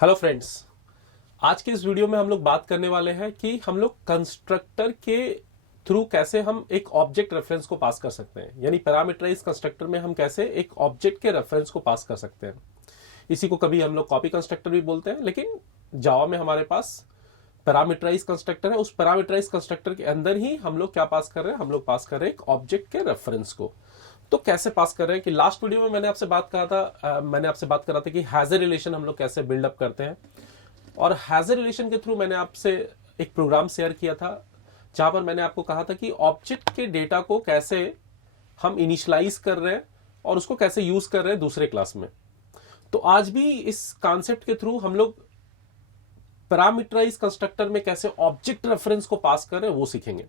Hello friends. आज के इस वीडियो में हम लोग बात करने वाले हैं कि हम लोग कंस्ट्रक्टर के थ्रू कैसे हम एक ऑब्जेक्ट रेफरेंस को पास कर सकते हैं, यानी पैरामीटराइज कंस्ट्रक्टर में हम कैसे एक ऑब्जेक्ट के रेफरेंस को पास कर सकते हैं। इसी को कभी हम लोग कॉपी कंस्ट्रक्टर भी बोलते हैं, लेकिन जावा में हमारे पास पैरामीटराइज कंस्ट्रक्टर है। उस पैरामीटराइज कंस्ट्रक्टर के अंदर ही हम लोग क्या पास कर रहे हैं, हम लोग पास कर रहे हैं एक ऑब्जेक्ट के रेफरेंस को। तो कैसे पास कर रहे हैं कि लास्ट वीडियो में मैंने आपसे बात करा था कि हैजर रिलेशन हम लोग कैसे बिल्डअप करते हैं, और हैजर रिलेशन के थ्रू मैंने आपसे एक प्रोग्राम शेयर किया था जहां पर मैंने आपको कहा था कि ऑब्जेक्ट के डेटा को कैसे हम इनिशियलाइज कर रहे हैं और उसको कैसे यूज कर रहे हैं दूसरे क्लास में। तो आज भी इस कॉन्सेप्ट के थ्रू हम लोग पैरामीटराइज कंस्ट्रक्टर में कैसे ऑब्जेक्ट रेफरेंस को पास कर रहे हैं वो सीखेंगे।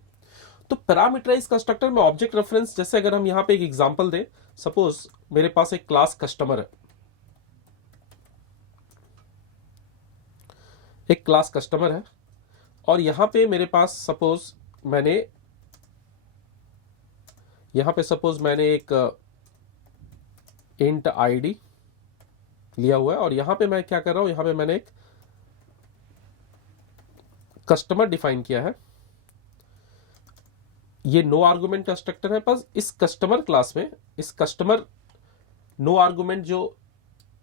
तो पैरामीटराइज कंस्ट्रक्टर में ऑब्जेक्ट रेफरेंस, जैसे अगर हम यहां पे एक एग्जांपल दें, सपोज मेरे पास एक क्लास कस्टमर है, एक क्लास कस्टमर है, और यहां पे मेरे पास सपोज मैंने एक इंट आईडी लिया हुआ है, और यहां पे मैं क्या कर रहा हूं, यहां पे मैंने एक कस्टमर डिफाइन किया है। ये नो आर्गुमेंट कंस्ट्रक्टर है, बस इस कस्टमर क्लास में इस कस्टमर नो आर्गुमेंट जो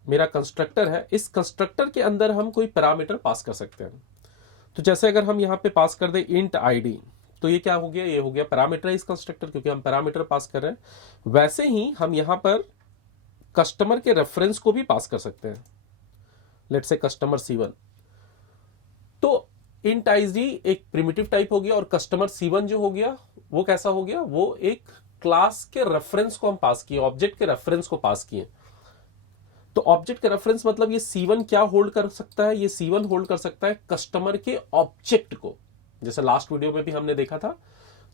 मेरा कंस्ट्रक्टर है, इस कंस्ट्रक्टर के अंदर हम कोई पैरामीटर पास कर सकते हैं। तो जैसे अगर हम यहां पे पास कर दे इंट आईडी, तो ये क्या हो गया, ये हो गया पैरामीटराइज कंस्ट्रक्टर, क्योंकि हम पैरामीटर पास कर रहे हैं। वैसे ही हम यहां पर कस्टमर के रेफरेंस को भी पास कर सकते हैं, लेट्स से कस्टमर C1। तो इंट आईडी एक प्रिमिटिव टाइप हो गया, और कस्टमर C1 जो हो गया वो कैसा हो गया, वो एक क्लास के रेफरेंस को हम पास किए, ऑब्जेक्ट के रेफरेंस को पास किए। तो ऑब्जेक्ट का रेफरेंस मतलब ये C1 क्या होल्ड कर सकता है, ये C1 होल्ड कर सकता है कस्टमर के ऑब्जेक्ट को, जैसे लास्ट वीडियो में भी हमने देखा था।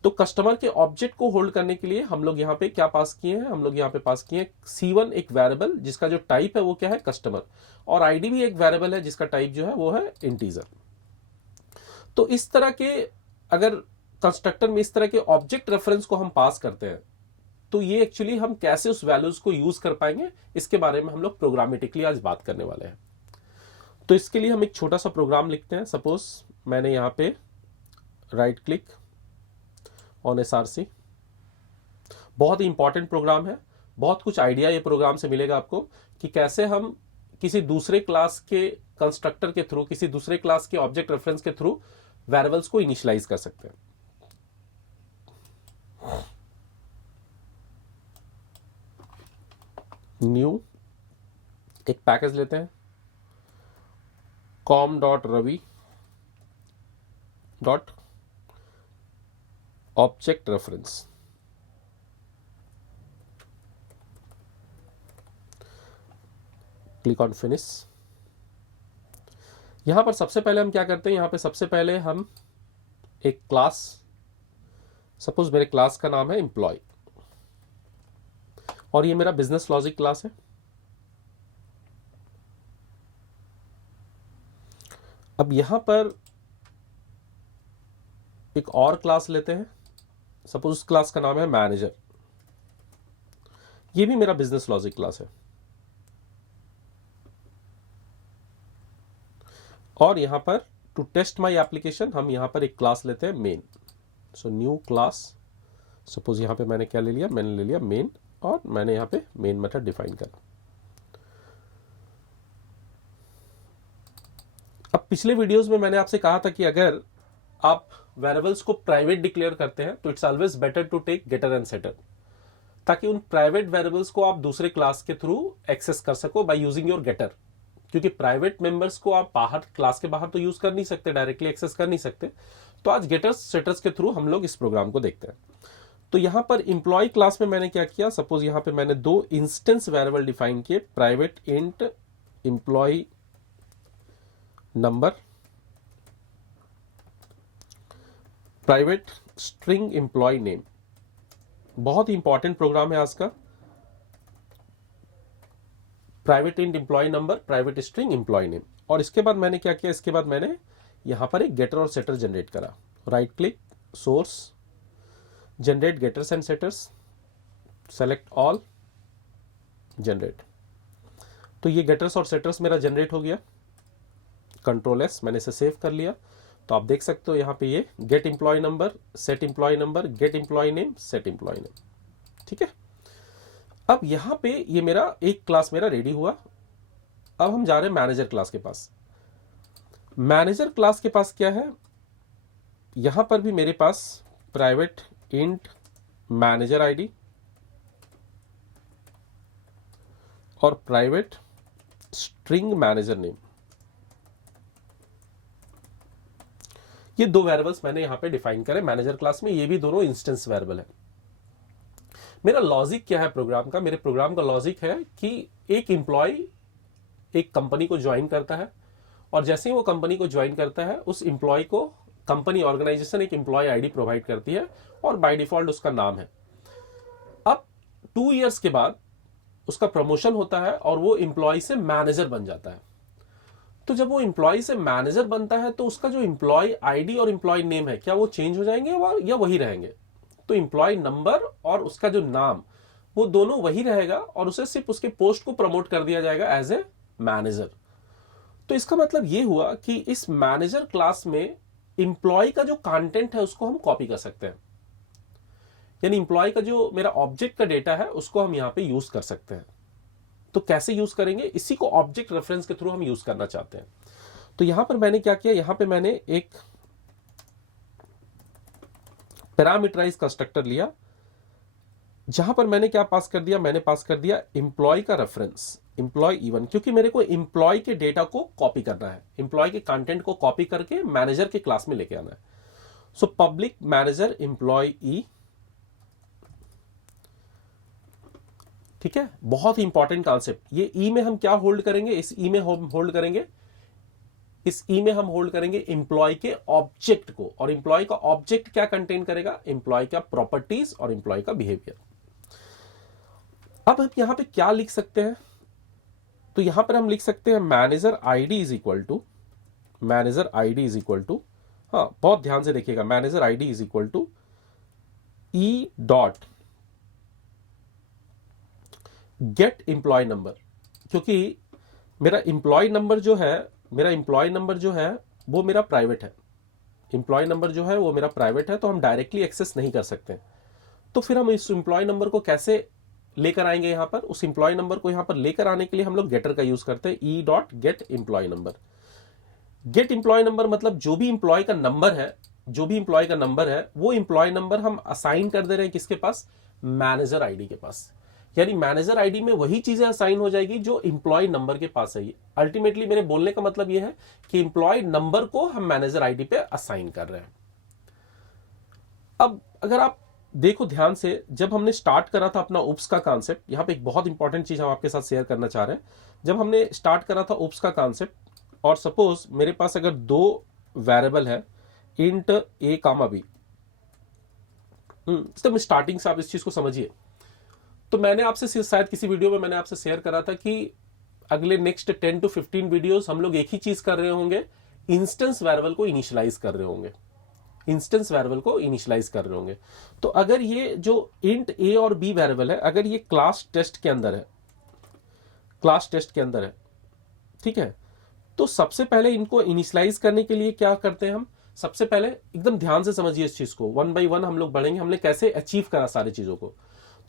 तो कस्टमर के ऑब्जेक्ट को होल्ड करने के लिए हम लोग यहाँ पे क्या पास किए हैं, हम लोग यहाँ पे पास किए हैं C1 एक वेरिएबल जिसका जो टाइप है वो क्या है, कस्टमर, और आईडी भी एक वेरिएबल है जिसका टाइप जो है वो है इंटीजर। तो इस तरह के अगर कंस्ट्रक्टर में इस तरह के ऑब्जेक्ट रेफरेंस को हम पास करते हैं, तो ये एक्चुअली हम कैसे उस वैल्यूज को यूज कर पाएंगे, इसके बारे में हम लोग प्रोग्रामेटिकली आज बात करने वाले हैं। तो इसके लिए हम एक छोटा सा प्रोग्राम लिखते हैं। सपोज मैंने यहां पे राइट क्लिक ऑन SRC, बहुत ही इंपॉर्टेंट प्रोग्राम है, बहुत कुछ आइडिया ये प्रोग्राम से मिलेगा आपको कि कैसे हम किसी दूसरे क्लास के कंस्ट्रक्टर के थ्रू, किसी दूसरे क्लास के ऑब्जेक्ट रेफरेंस के थ्रू वेरिएबल्स को इनिशियलाइज कर सकते हैं। न्यू एक पैकेज लेते हैं, com.ravi dot object reference. Click on finish. यहां पर सबसे पहले हम क्या करते हैं, यहां पे सबसे पहले हम एक क्लास, सपोज मेरे क्लास का नाम है एम्प्लॉय, और ये मेरा बिजनेस लॉजिक क्लास है। अब यहां पर एक और क्लास लेते हैं, सपोज उस क्लास का नाम है मैनेजर, ये भी मेरा बिजनेस लॉजिक क्लास है। और यहां पर टू टेस्ट माय एप्लीकेशन हम यहां पर एक क्लास लेते हैं main. So new class, suppose यहां पे मैंने क्या ले लिया, मैंने ले लिया मेन, और मैंने यहां पे मेन मेथड डिफाइन करा। अब पिछले वीडियोस में मैंने आपसे कहा था कि अगर आप वेरिएबल्स को प्राइवेट डिक्लेयर करते हैं तो it's always better to take getter and setter, ताकि उन प्राइवेट वेरिएबल्स को आप दूसरे क्लास के थ्रू एक्सेस कर सको बाय यूजिंग योर गेटर। क्योंकि प्राइवेट मेंबर्स को आप बाहर, क्लास के बाहर तो यूज कर नहीं सकते, डायरेक्टली एक्सेस कर नहीं सकते। तो आज गेटर्स सेटर्स के थ्रू हम लोग इस प्रोग्राम को देखते हैं। तो यहां पर इंप्लॉय क्लास में मैंने क्या किया, सपोज यहां पे मैंने दो इंस्टेंस वेरिएबल डिफाइन किए, private int employee number, private string employee name. बहुत ही इंपॉर्टेंट प्रोग्राम है आज का, private int employee number, private string employee name. और इसके बाद मैंने क्या किया, इसके बाद मैंने यहां पर एक गेटर और सेटर जनरेट करा। Right click, source, generate getters and setters, select all, generate. तो ये गेटर्स और सेटर्स मेरा जनरेट हो गया। कंट्रोल एस, मैंने इसे सेव कर लिया। तो आप देख सकते हो यहाँ पे ये get employee number, set employee number, get employee name, set employee name. ठीक है, अब यहाँ पे ये मेरा एक क्लास मेरा रेडी हुआ। अब हम जा रहे हैं मैनेजर क्लास के पास। मैनेजर क्लास के पास क्या है, यहां पर भी मेरे पास प्राइवेट इंट मैनेजर आईडी और प्राइवेट स्ट्रिंग मैनेजर नेम, ये दो वेरिएबल्स मैंने यहां पे डिफाइन करे मैनेजर क्लास में। ये भी दोनों इंस्टेंस वेरिएबल है। मेरा लॉजिक क्या है प्रोग्राम का, मेरे प्रोग्राम का लॉजिक है कि एक एम्प्लॉय एक कंपनी को ज्वाइन करता है, और जैसे ही वो कंपनी को ज्वाइन करता है उस एम्प्लॉय को कंपनी ऑर्गेनाइजेशन एक एम्प्लॉय आईडी प्रोवाइड करती है और बाय डिफॉल्ट उसका नाम है। अब 2 इयर्स के बाद उसका प्रमोशन होता है और वो एम्प्लॉय से मैनेजर बन जाता है। तो जब वो एम्प्लॉय से मैनेजर बनता है तो उसका जो एम्प्लॉय आईडी और एम्प्लॉय नेम है, क्या वो चेंज हो जाएंगे या वही रहेंगे? तो एम्प्लॉय नंबर और उसका जो नाम, वो दोनों वही रहेगा और उसे सिर्फ उसके पोस्ट को प्रमोट कर दिया जाएगा एज ए मैनेजर। तो इसका मतलब ये हुआ कि इस मैनेजर क्लास में इंप्लॉय का जो कंटेंट है उसको हम कॉपी कर सकते हैं, यानी इंप्लॉय का जो मेरा ऑब्जेक्ट का डेटा है उसको हम यहां पे यूज कर सकते हैं। तो कैसे यूज करेंगे, इसी को ऑब्जेक्ट रेफरेंस के थ्रू हम यूज करना चाहते हैं। तो यहां पर मैंने क्या किया, यहां पे मैंने एक पैरामीटराइज कंस्ट्रक्टर लिया, जहां पर मैंने क्या पास कर दिया, मैंने पास कर दिया इंप्लॉय का रेफरेंस, इंप्लॉय इवन, क्योंकि मेरे को इंप्लॉय के डेटा को कॉपी करना है, इंप्लॉय के कंटेंट को कॉपी करके मैनेजर के क्लास में लेके आना है। सो पब्लिक मैनेजर इंप्लॉय ई, ठीक है, बहुत ही इंपॉर्टेंट कॉन्सेप्ट। ये ई में हम क्या होल्ड करेंगे, इस ई में हम होल्ड करेंगे, इस ई में हम होल्ड करेंगे इंप्लॉय के ऑब्जेक्ट को, और इंप्लॉय का ऑब्जेक्ट क्या कंटेन करेगा, इंप्लॉय का प्रॉपर्टीज और इंप्लॉय का बिहेवियर। अब हम यहां पे क्या लिख सकते हैं, तो यहां पर हम लिख सकते हैं manager ID is equal to, manager ID is equal to, हाँ बहुत ध्यान से देखिएगा, manager ID is equal to E dot get employee number, क्योंकि मेरा एम्प्लॉय नंबर जो है, मेरा एम्प्लॉय नंबर जो है वो मेरा प्राइवेट है, एम्प्लॉय नंबर जो है वो मेरा प्राइवेट है, तो हम डायरेक्टली एक्सेस नहीं कर सकते। तो फिर हम इस एम्प्लॉय नंबर को कैसे लेकर आएंगे, यहां पर उस एम्प्लॉय नंबर को यहां पर लेकर आने के लिए हम लोग गेटर का यूज करते हैं, E dot get employee number. Get employee number मतलब जो भी एम्प्लॉय का नंबर है, जो भी एम्प्लॉय का नंबर है वो एम्प्लॉय नंबर हम असाइन कर दे रहे हैं किसके पास, मैनेजर आईडी के पास। यानी मैनेजर आईडी में वही चीजें असाइन हो जाएगी जो एम्प्लॉय नंबर के पास है। अल्टीमेटली मेरे बोलने का मतलब यह है कि एम्प्लॉय नंबर को हम मैनेजर आईडी पे असाइन कर रहे हैं। अब अगर आप देखो ध्यान से, जब हमने स्टार्ट करा था अपना ओप्स का कॉन्सेप्ट, यहां पे एक बहुत इंपॉर्टेंट चीज हम आपके साथ शेयर करना चाह रहे हैं। जब हमने स्टार्ट करा था ओप्स का कॉन्सेप्ट, और सपोज मेरे पास अगर दो वेरिएबल है इंट ए कामा बी, तो स्टार्टिंग से आप इस चीज को समझिए। तो मैंने आपसे शायद किसी वीडियो में मैंने आपसे शेयर करा था कि अगले नेक्स्ट 10 to 15 वीडियोस हम लोग एक ही चीज कर रहे होंगे, इंस्टेंस वेरिएबल को इनिशियलाइज कर रहे होंगे, इंस्टेंस वेरिएबल को इनिशियलाइज कर रहे होंगे। तो अगर ये जो इंट ए और बी वेरिएबल है, अगर ये क्लास टेस्ट के अंदर है, क्लास टेस्ट के अंदर है, ठीक है, तो सबसे पहले इनको इनिशियलाइज करने के लिए क्या करते हैं हम, सबसे पहले एकदम ध्यान से समझिए इस चीज को, वन बाय वन हम लोग बढ़ेंगे, हमने कैसे अचीव करा सारी चीजों को।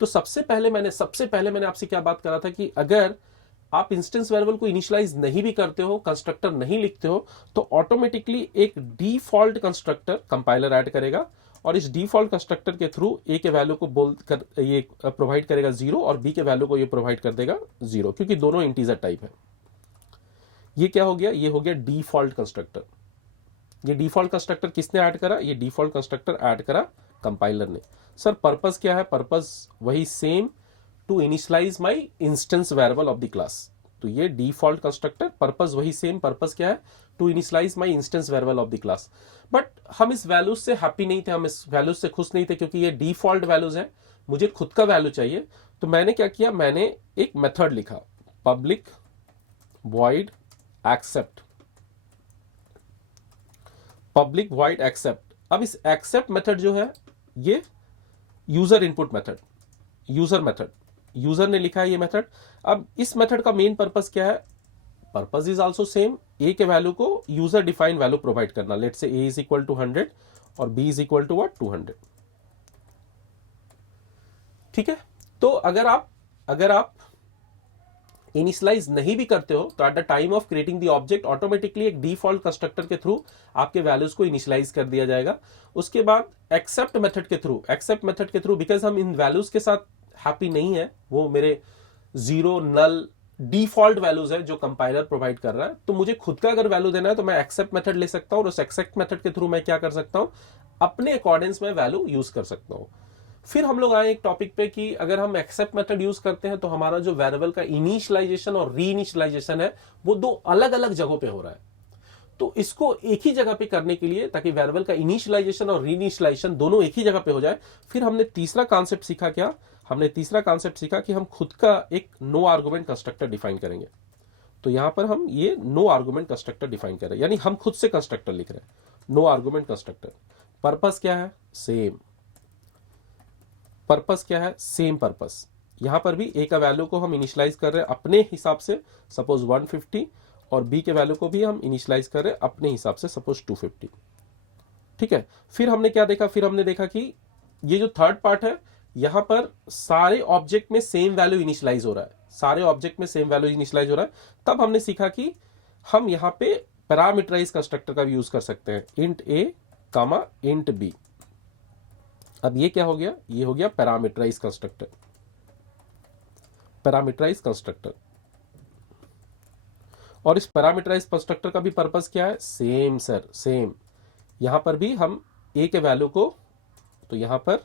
तो सबसे पहले मैंने आपसे क्या बात करा था कि अगर आप इंस्टेंस वेरिएबल को इनिशियलाइज नहीं भी करते हो, कंस्ट्रक्टर नहीं लिखते हो, तो ऑटोमेटिकली एक डिफॉल्ट कंस्ट्रक्टर कंपाइलर ऐड करेगा, और इस डिफॉल्ट कंस्ट्रक्टर के थ्रू ए के वैल्यू को बोल कर ये प्रोवाइड करेगा 0 और बी के वैल्यू को ये प्रोवाइड कर देगा 0, क्योंकि दोनों इंटीजर टाइप है। ये क्या हो गया, ये हो गया डिफॉल्ट कंस्ट्रक्टर। ये डिफॉल्ट कंस्ट्रक्टर किसने ऐड करा, ये डिफॉल्ट कंस्ट्रक्टर ऐड करा कंपाइलर ने। सर पर्पस क्या है, पर्पस वही same, to initialise my instance variable of the class. तो ये डिफॉल्ट कंस्ट्रक्टर पर्पस वही सेम, पर्पस क्या है, to initialise my instance variable of the class. But हम इस वैल्यूज से हैप्पी नहीं थे, हम इस वैल्यूज से खुश नहीं थे, क्योंकि ये डिफॉल्ट वैल्यूज है, मुझे खुद का वैल्यू चाहिए। तो मैंने क्या किया, मैंने एक मेथड लिखा, public void accept, public void accept. अब इस एक्सेप्ट मेथड जो है ये user input method, user method, user ने लिखा है ये मेथड। अब इस मेथड का मेन पर्पस क्या है, purpose is also same, A के वैल्यू को यूजर डिफाइंड वैल्यू प्रोवाइड करना, let's say A is equal to 100 और B is equal to what 200। ठीक है, तो अगर आप इनिशियलाइज नहीं भी करते हो तो at the time of creating the object automatically एक डिफॉल्ट कंस्ट्रक्टर के थ्रू आपके वैल्यूज को इनिशियलाइज कर दिया जाएगा। उसके बाद एक्सेप्ट मेथड के थ्रू बिकॉज हम इन वैल्यूज के साथ हैप्पी नहीं है, वो मेरे जीरो नल डिफॉल्ट वैल्यूज है जो कंपाइलर प्रोवाइड कर रहा है, तो मुझे खुद का अगर वैल्यू देना है तो मैं एक्सेप्ट मेथड ले सकता हूं और उस एक्सेप्ट मेथड के थ्रू मैं क्या कर सकता हूं, अपने अकॉर्डेंस में वैल्यू यूज कर सकता हूं। फिर हम लोग आए एक टॉपिक पे कि अगर हम एक्सेप्ट मेथड यूज करते हैं तो हमारा जो वेरिएबल का इनिशियलाइजेशन और री इनिशियलाइजेशन है वो दो अलग अलग जगहों पे हो रहा है। तो इसको एक ही जगह पे करने के लिए, ताकि वेरिएबल का इनिशियलाइजेशन और री इनिशियलाइजेशन दोनों एक ही जगह पे हो जाए, फिर हमने तीसरा कॉन्सेप्ट सीखा। क्या हमने तीसरा कॉन्सेप्ट सीखा? कि हम खुद का एक नो आर्गुमेंट कंस्ट्रक्टर डिफाइन करेंगे। तो यहां पर हम ये नो आर्गुमेंट कंस्ट्रक्टर डिफाइन कर रहे हैं, यानी हम खुद से कंस्ट्रक्टर लिख रहे हैं, नो आर्गुमेंट कंस्ट्रक्टर। पर्पस क्या है? सेम। पर्पस क्या है? Same purpose. यहां पर भी ए का वैल्यू को हम इनिशियलाइज कर रहे हैं अपने हिसाब से, सपोज 150, और बी के वैल्यू को भी हम इनिशियलाइज कर रहे हैं अपने हिसाब से, सपोज 250। ठीक है, फिर हमने क्या देखा? फिर हमने देखा कि ये जो थर्ड पार्ट है, यहां पर सारे ऑब्जेक्ट में सेम वैल्यू इनिशियलाइज हो रहा है, सारे ऑब्जेक्ट में सेम वैल्यू इनिशियलाइज हो रहा है। तब हमने सीखा कि हम यहां पे पैरामीटराइज कंस्ट्रक्टर का भी यूज कर सकते हैं, इंट ए कामा इंट बी। अब ये क्या हो गया? ये हो गया पैरामीटराइज कंस्ट्रक्टर। पैरामीटराइज कंस्ट्रक्टर, और इस पैरामीटराइज कंस्ट्रक्टर का भी पर्पस क्या है? Same sir, same. यहां पर भी हम ए के वैल्यू को, तो यहां पर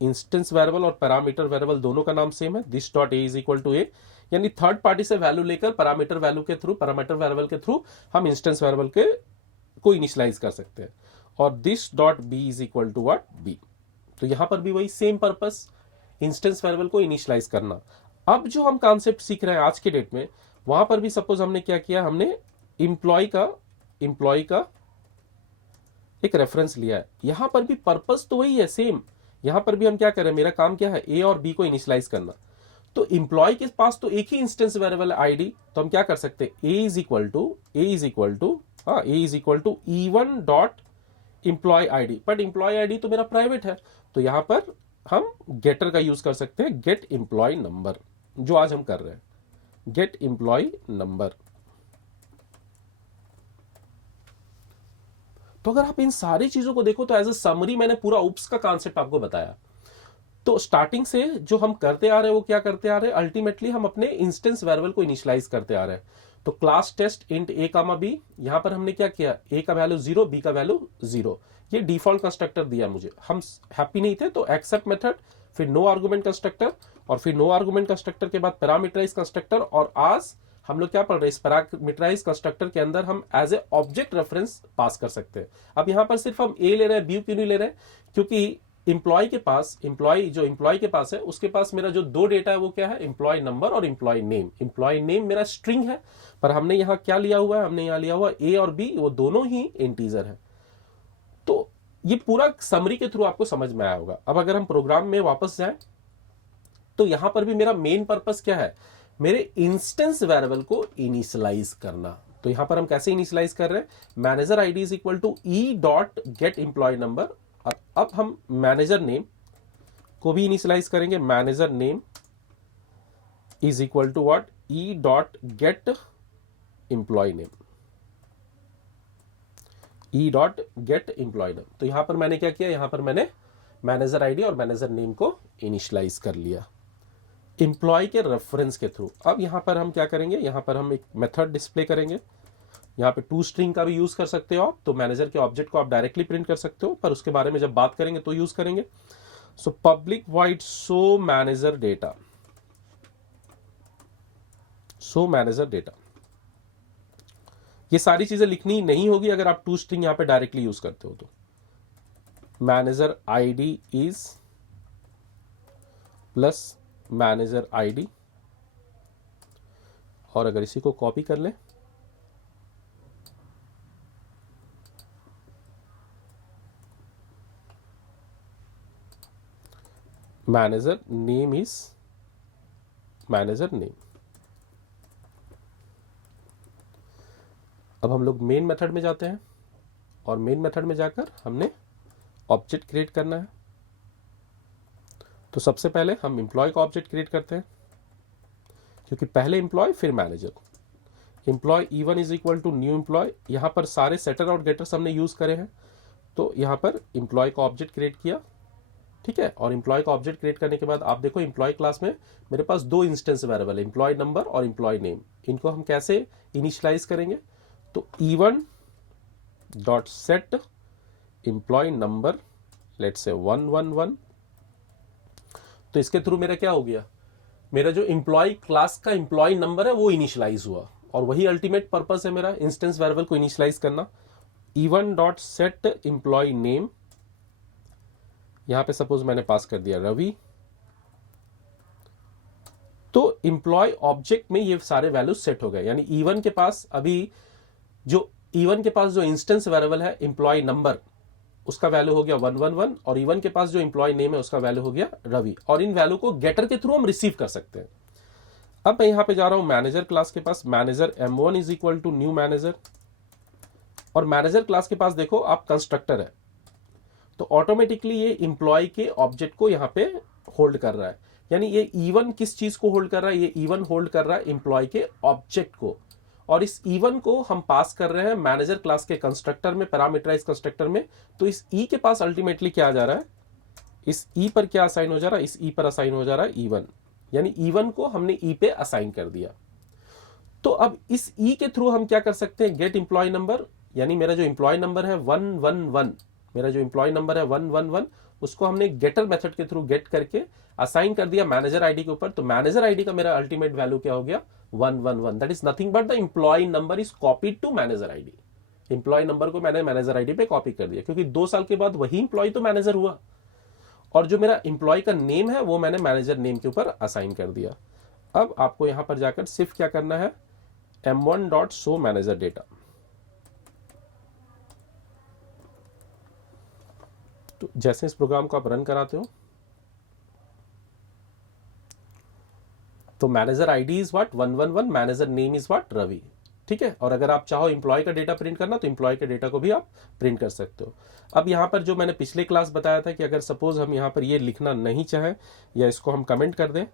इंस्टेंस वेरिएबल और पैरामीटर वेरिएबल दोनों का नाम सेम है, this dot A is equal to A, यानी थर्ड पार्टी से वैल्यू लेकर पैरामीटर वैल्यू के थ्रू, पैरामीटर वेरिएबल के थ्रू हम इंस्टेंस वेरिएबल के को इनिशियलाइज कर सकते हैं। और this dot B is equal to what? B. तो यहां पर भी वही सेम पर्पस, इंस्टेंस वेरिएबल को इनिशियलाइज करना। अब जो हम कॉन्सेप्ट सीख रहे हैं आज के डेट में, वहां पर भी सपोज हमने क्या किया, हमने इंप्लॉय का एक रेफरेंस लिया है। यहां पर भी पर्पस तो वही है, सेम। यहां पर भी हम क्या कर रहे हैं, मेरा काम क्या है? ए और बी को इनिशियलाइज करना। तो इंप्लॉय के पास तो एक ही इंस्टेंस वेरिएबल है आईडी, तो हम क्या कर सकते हैं? A is equal to E1 dot employee ID, but employee ID तो मेरा प्राइवेट है, तो यहां पर हम गेटर का यूज कर सकते हैं, गेट इंप्लॉय नंबर, जो आज हम कर रहे हैं, गेट इंप्लॉय नंबर। तो अगर आप इन सारी चीजों को देखो तो एज अ समरी मैंने पूरा उप्स का कॉन्सेप्ट आपको बताया। तो स्टार्टिंग से जो हम करते आ रहे हैं वो क्या करते आ रहे हैं? अल्टीमेटली हम अपने इंस्टेंस वेरिएबल को इनिशियलाइज करते आ रहे हैं। तो क्लास टेस्ट इंट ए कामा बी, यहां पर हमने क्या किया? ए का वैल्यू 0, बी का वैल्यू 0, ये डिफॉल्ट कंस्ट्रक्टर दिया मुझे। हम हैप्पी नहीं थे तो एक्सेप्ट मेथड, फिर नो आर्गुमेंट कंस्ट्रक्टर, और फिर नो आर्गुमेंट कंस्ट्रक्टर के बाद पैरामीटराइज कंस्ट्रक्टर, और आज हम लोग क्या पढ़ रहे हैं? इस पैरामीटराइज कंस्ट्रक्टर के अंदर हम एज ए ऑब्जेक्ट रेफरेंस पास कर सकते हैं। अब यहां पर सिर्फ हम ए ले रहे हैं, बी क्यों नहीं ले रहे हैं? क्योंकि इंप्लॉय के पास, इंप्लॉय के पास है, उसके पास मेरा जो दो डेटा है वो क्या है? इंप्लॉय नंबर और इंप्लॉय नेम। इंप्लॉय नेम मेरा स्ट्रिंग है, पर हमने यहां क्या लिया हुआ है? हमने यहां लिया हुआ ए और बी, वो दोनों ही इंटीजर है। तो ये पूरा समरी के थ्रू आपको समझ में आया होगा। अब अगर हम प्रोग्राम में वापस जाएं तो यहां पर भी मेरा मेन पर्पस क्या है? मेरे इंस्टेंस वेरिएबल को इनिशियलाइज करना। तो यहां पर हम कैसे इनिशियलाइज कर रहे हैं? Manager ID is equal to E dot get employee number, और अब हम मैनेजर नेम को भी इनिशियलाइज करेंगे। Manager name is equal to what? E dot get employee name, E dot get employee name. तो यहां पर मैंने क्या किया? यहां पर मैंने मैनेजर आईडी और मैनेजर नेम को इनिशियलाइज कर लिया इंप्लॉय के रेफरेंस के थ्रू। अब यहां पर हम क्या करेंगे? यहां पर हम एक मेथड डिस्प्ले करेंगे। यहां पे टू स्ट्रिंग का भी यूज कर सकते हो आप, तो मैनेजर के ऑब्जेक्ट को आप डायरेक्टली प्रिंट कर सकते हो, पर उसके बारे में जब बात करेंगे तो यूज करेंगे। So public void so manager data, so manager data. ये सारी चीजें लिखनी नहीं होगी अगर आप टू स्ट्रिंग यहां पे डायरेक्टली यूज करते हो तो। Manager ID is plus manager ID, और अगर इसी को कॉपी कर ले, manager name is manager name. अब हम लोग मेन मेथड में जाते हैं और मेन मेथड में जाकर हमने ऑब्जेक्ट क्रिएट करना है। तो सबसे पहले हम एम्प्लॉय का ऑब्जेक्ट क्रिएट करते हैं, क्योंकि पहले एम्प्लॉय फिर manager. Employee E1 is equal to new employee. यहाँ पर सारे सेटर और गेटर्स हमने यूज करे हैं, तो यहाँ पर एम्प्लॉय का ऑब्जेक्ट क्रिएट किया, ठीक है। और एम्प्लॉय का ऑब्जेक्ट क्रिएट करने के बाद आप देखो एम्प्लॉय क्लास में मेरे पास दो इंस्टेंस वेरिएबल है, एम्प्लॉय नंबर और एम्प्लॉय नेम। इनको हम कैसे इनिशियलाइज करेंगे? तो E1 dot set employee number let's say 111। तो इसके थ्रू मेरा क्या हो गया, मेरा जो एम्प्लॉय क्लास का एम्प्लॉय नंबर है वो इनिशियलाइज हुआ, और वही अल्टीमेट पर्पस है मेरा इंस्टेंस वेरिएबल को इनिशियलाइज करना। E1 dot set employee name, यहां पे सपोज मैंने पास कर दिया रवि। तो एम्प्लॉय ऑब्जेक्ट में ये सारे वैल्यूज सेट हो गए, यानी E1 के पास अभी जो इंस्टेंस वेरिएबल है एम्प्लॉय नंबर, उसका वैल्यू हो गया 111, और E1 के पास जो एम्प्लॉय नेम है उसका वैल्यू हो गया रवि। और इन वैल्यू को गेटर के थ्रू हम रिसीव कर सकते हैं। अब मैं यहां पे जा रहा हूं मैनेजर क्लास के पास, manager M1 is equal to new manager. और मैनेजर क्लास के पास देखो आप कंस्ट्रक्टर है, तो ऑटोमेटिकली ये एम्प्लॉय के ऑब्जेक्ट को यहां पे होल्ड कर रहा है। यानी ये E1 किस चीज को होल्ड कर रहा है? ये E1 होल्ड कर रहा है एम्प्लॉय के ऑब्जेक्ट को, और इस E1 को हम पास कर रहे हैं मैनेजर क्लास के कंस्ट्रक्टर में, पैरामीटराइज कंस्ट्रक्टर में। तो इस E के पास अल्टीमेटली क्या आ जा रहा है, इस E पर क्या असाइन हो जा रहा है, इस E पर असाइन हो जा रहा है E1, यानी E1 को हमने E पे असाइन कर दिया। तो अब इस E के थ्रू हम क्या कर सकते हैं, गेट एम्प्लॉय नंबर, यानी मेरा जो एम्प्लॉय नंबर है 111, मेरा जो एम्प्लॉय नंबर है 111, उसको हमने गेटर मेथड के थ्रू गेट करके असाइन कर दिया मैनेजर आईडी के ऊपर। तो मैनेजर आईडी का मेरा अल्टीमेट वैल्यू क्या हो गया, 111। That is nothing but the employee number is copied to manager ID. Employee number को मैंने मैनेजर आईडी पे कॉपी कर दिया, क्योंकि 2 साल के बाद वही एम्प्लॉय तो मैनेजर हुआ, और जो मेरा एम्प्लॉय का नेम है वो मैंने मैनेजर नेम के ऊपर असाइन कर दिया। अब आपको यहां पर जाकर सिर्फ क्या करना है, M1 dot show manager data. तो जैसे इस प्रोग्राम को आप रन कराते हो, तो manager ID is what 111, manager name is what Ravi, ठीक है। और अगर आप चाहो एम्प्लॉय का डेटा प्रिंट करना, तो एम्प्लॉय के डेटा को भी आप प्रिंट कर सकते हो। अब यहां पर जो मैंने पिछले क्लास बताया था कि अगर सपोज हम यहां पर ये लिखना नहीं चाहें, या इसको हम कमेंट कर दें,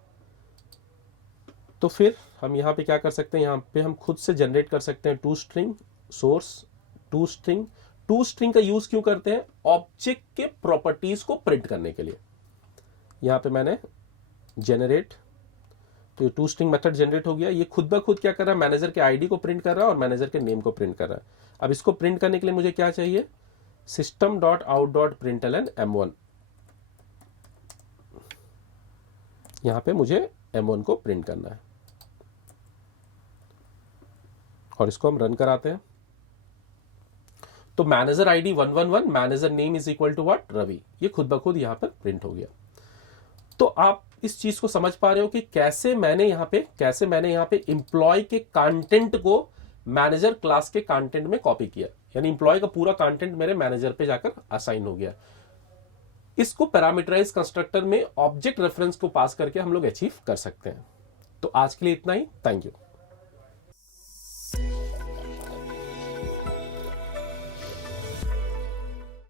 तो फिर हम यहां पे क्या कर सकते हैं, यहां पे हम खुद से जनरेट कर सकते हैं to string source, to string. To string का यूज क्यों करते हैं, ऑब्जेक्ट के प्रॉपर्टीज को प्रिंट करने के लिए। यहां पे मैंने जनरेट, तो टू स्ट्रिंग मेथड जनरेट हो गया। ये खुद ब खुद क्या कर रहा है, मैनेजर के आईडी को प्रिंट कर रहा है और मैनेजर के नेम को प्रिंट कर रहा है। अब इसको प्रिंट करने के लिए मुझे क्या चाहिए, system dot out dot println M1, यहां पे मुझे M1 को प्रिंट करना है, और इसको हम रन कराते हैं। तो manager ID 111, manager name is equal to what Ravi, ये खुद ब खुद यहां पर प्रिंट हो गया। तो आप इस चीज को समझ पा रहे हो कि कैसे मैंने यहां पे एम्प्लॉय के कंटेंट को मैनेजर क्लास के कंटेंट में कॉपी किया, यानी एम्प्लॉय का पूरा कंटेंट मेरे मैनेजर पे जाकर असाइन हो गया। इसको पैरामीटराइज कंस्ट्रक्टर में ऑब्जेक्ट रेफरेंस को पास करके हम लोग अचीव कर सकते हैं। तो आज के लिए इतना ही, थैंक यू।